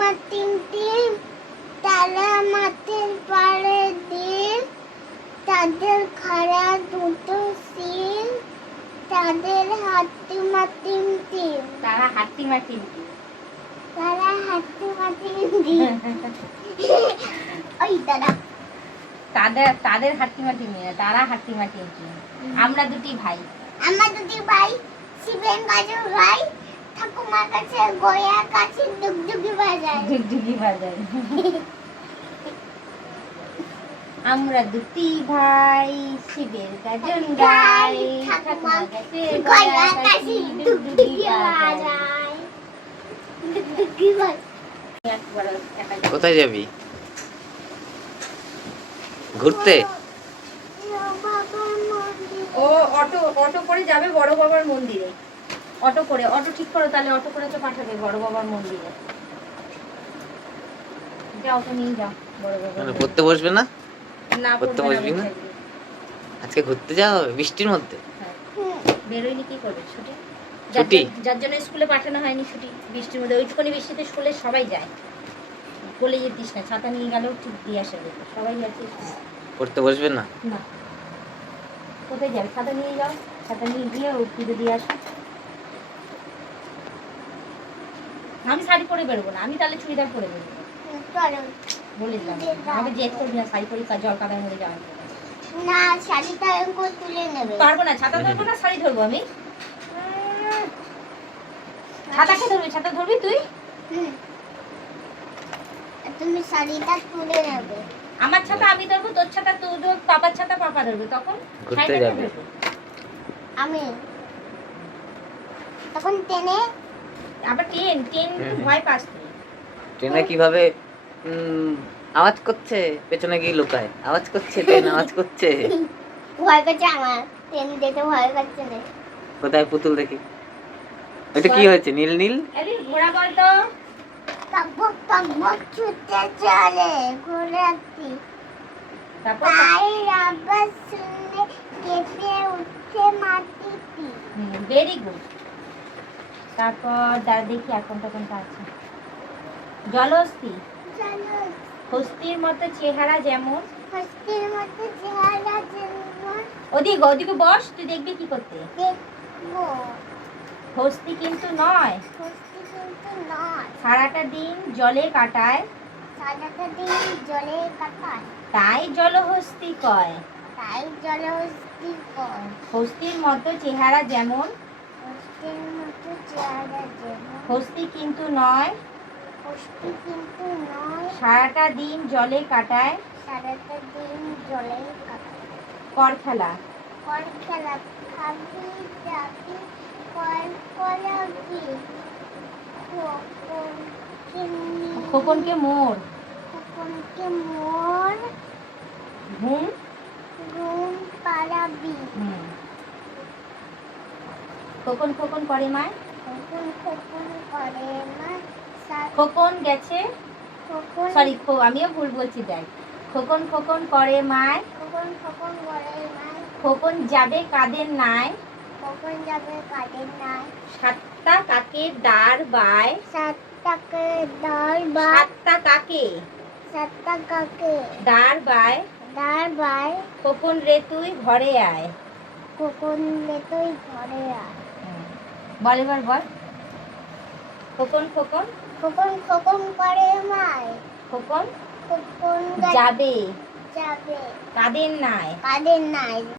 মাটিম team তারা মাঠের পাড়ে ডিম তাদের খাড়া দুটো সিং তাদের হাতি মাটিম টিম তারা হাতি মাটিম তারা হাতি মাটিম টিম ওই দাদা তাদের হাতিমা টিমে তারা হাতিমা টিম। আমরা দুটি ভাই শিবের কাছে ভাই ঠাকুমার কাছে গয়ার কাছে ডুগডুগি বাজায় আমরা দুটি ভাই শিবের গাজন গাই ঠাকুমার কাছে গয়ার কাছে ডুগডুগি বাজায় ডুগডুগি বাজায়। কোথায় যাবি? ঘুরতে? ও অটো করে যাবে বড় বাবার মন্দিরে। অটো ঠিক করো, তাহলে অটো করে তো পাঠাবে বড় বাবার মন্দিরে। যাও তো নিয়ে যাও বড় বাবা। মানে পড়তে বসবে না? না পড়তে বসবি না? আজকে ঘুরতে যাওয়া হবে বৃষ্টির মধ্যে? বেরোয়নি কি করবে? ছুটি যার জন্য স্কুলে পাঠানো হয়নি ছুটি। বৃষ্টির মধ্যে ওইটুকুনি বৃষ্টিতে স্কুলে সবাই যায়। বলে যেতিস না, ছাতা নিয়ে গেলেও ঠিক দিয়ে আসা যেত। সবাই যাচ্ছে। পড়তে বসবে না? না, কোথায় যাবে? ছাতা নিয়ে যাও, ছাতা নিয়ে গিয়ে ও পুজো দিয়ে আসো। আমি শাড়ি পরে বেরোবো না, আমি তাহলে চুড়িদার পরে বেরোবো। বলে দিলাম, আমাকে জেদ করবি না শাড়ি পরে জল কাদায় মরে যাওয়া না। শাড়িটা এরকম তুলে নেবে। পারবো না, ছাতা ধরবো না, শাড়ি ধরবো আমি। ছাতাকে ধরবি, ছাতা ধরবি তুই? তুমি শাড়িটা তুলে নেবে। আমার ছাতা আমি ধরবো, তোর ছাতা তুই ধর, পাপার ছাতা পাপা ধরবে। তখন ঘুরতে যাবে? আমি তখন টেনে আবার ট্রেন ভয় পাস তুই। ট্রেনে কিভাবে আওয়াজ করছে, পেছনে গিয়ে লুকায় আওয়াজ করছে, ট্রেন আওয়াজ করছে। ভয় করছে আমার, ট্রেন দেখে ভয় করছে না। কোথায় পুতুল দেখি? এটা কি হয়েছে? নীল নীল আরে ঘোড়া বল তো। টকবক টকবক ছুটে চলে ঘোড়াটি, তারপর পায়ের আওয়াজ শুনে কেঁপে উঠে মাটিটি। Very good. তারপর দেখি এখন তখন আছে জলহস্তি। হস্তির মতো চেহারা যেমন, হস্তির মতো চেহারা যেমন। ওদিকে বস, তুই দেখবি কি করতে। দেখবো। হস্তি কিন্তু নয়, হস্তি কিন্তু নয়, সারাটা দিন জলে কাটায়, সারাটা দিন জলে কাটায়, তাই জলহস্তি কয়। তাই জলহস্তি কয়। হস্তির মতো চেহারা যেমন, হস্তির মতো চেহারা যেমন। হস্তি কিন্তু নয়, হস্তি কিন্তু নয়, সারাটা দিন জলে কাটায়, সারাটা দিন জলে কাটায়। কর খেলা। কর খেলা খাবি যাবি কর কলাবি খোকনকে মোর, খোকনকে মোর ঘুম ঘুম পাড়াবি। খোকন খোকন করে মায়, খোকন খোকন করে মা। খোকন গেছে, খোকন সরি আমিও ভুল বলছি, দেখ। খোকন খোকন করে মায়, খোকন খোকন করে মা। খোকন যাবে কাদের নাই, খোকন যাবে কাদের নাই। সাতটা কাকের দাঁড় বায়, সাতটাকে দাঁড় বায়, সাতটা কাকে সাতটা কাকে দাঁড় বায়, দাঁড় বায়। খোকন রে তুই ঘরে আয়। খোকন রে তুই ঘরে আয়। বল এবার বল। খোকন খোকন খোকন খোকন করে মায়, খোকন খোকন যাবে যাবে কাদের নাই। কাদের নাই।